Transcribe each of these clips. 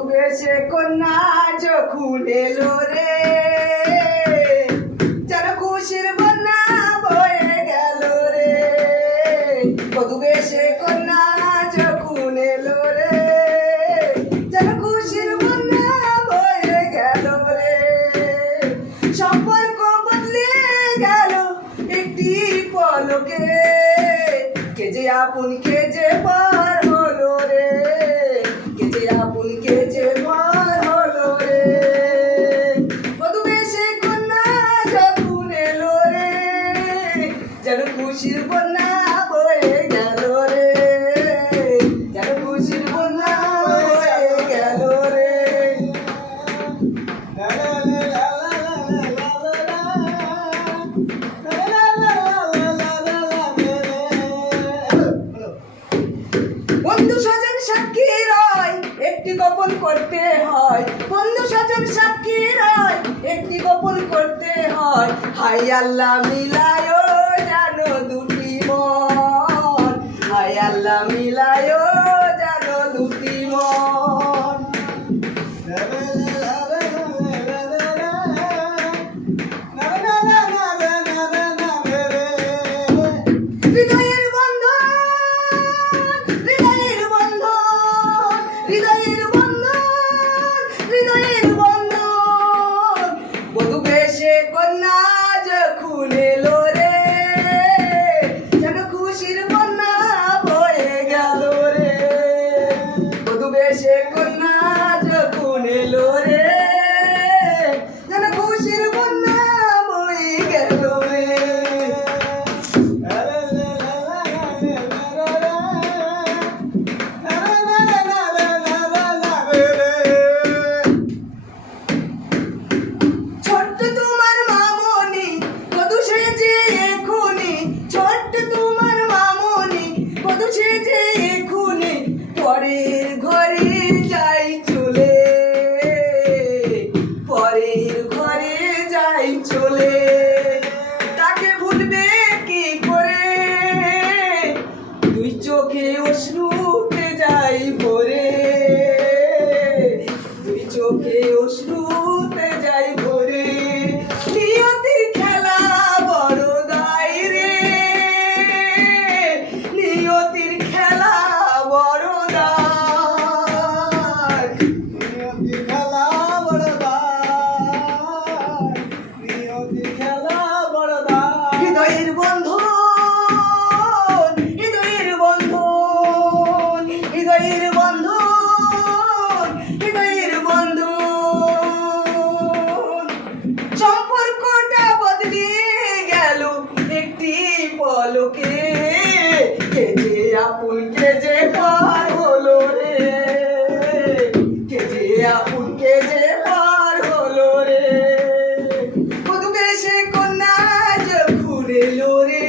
বধূ বেশে কন্যা যখন এলো রে, যেন খুশির বন্যা বয়ে গেল রে। বধূ বেশে কন্যা যখন এলো রে, যেন খুশির বন্যা বয়ে গেল রে। সম্পর্ক বদলে গেল একটি পলকে, কে যে আপন কে যে পার হলো রে, কে যে আপন কে যে পার হলো রে। বধূ বেশে কন্যা যখন এলো রে, যেন খুশির বন্যা বয়ে গেল রে, যেন খুশির বন্যা বয়ে গেল রে। বন্ধু স্বজন সাক্ষী রয় একটি গোপন করতে হয়, বন্ধু স্বজন সাক্ষী রয় একটি গোপন করতে হয়। হাই আল্লাহ মিলায় জানো দুটি মন, হাই আল্লাহ মিলায় জানো দুটি মন। হৃদয়ের বন্ধন, হৃদয়ের বন্ধন, হৃদয়ের বন্ধন, হৃদয়ের বন্ধন। বধূ বেশে কন্যা যখন এলো রে, যেন খুশির বন্যা বয়ে গেল রে। বধূ বেশে কন্যা যখন এলো রে, যেন খুশির বন্যা বয়ে গেল রে। ছোট্ট তোমার মামনি বধূ সেজে এখুনি, ছোট্ট তোমার মামনি বধূ সেজে এখুনি, পরের ঘরে যাই চলে, পরের ঘরে যাই চলে। তাকে ভুলবে কি করে, দুই চোখে অশ্রুতে যাই ভরে, দুই চোখে অশ্রুতে যাই ভরে। নিয়তির খেলা বড় দায় রে, নিয়তির খেলা বড় দায়, নিয়তির খেলা বড় দায়, নিয়তির খেলা বড় দায়। হৃদয়ের বন্ধন, হৃদয়ের বন্ধন, হৃদয়ের বন্ধন, হৃদয়ের বন্ধন। সম্পর্কটা বদলে গেল একটি পলকে, কে যে আপন কে যে পার হলো রে, কে যে আপন কে যে পার হলো রে। বধূ বেশে কন্যা যখন এলো রে,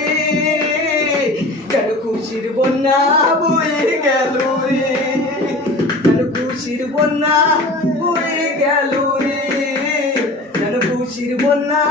যেন খুশির বন্যা বয়ে গেল রে, যেন খুশির বন্যা বয়ে গেল রে, যেন খুশির বন্যা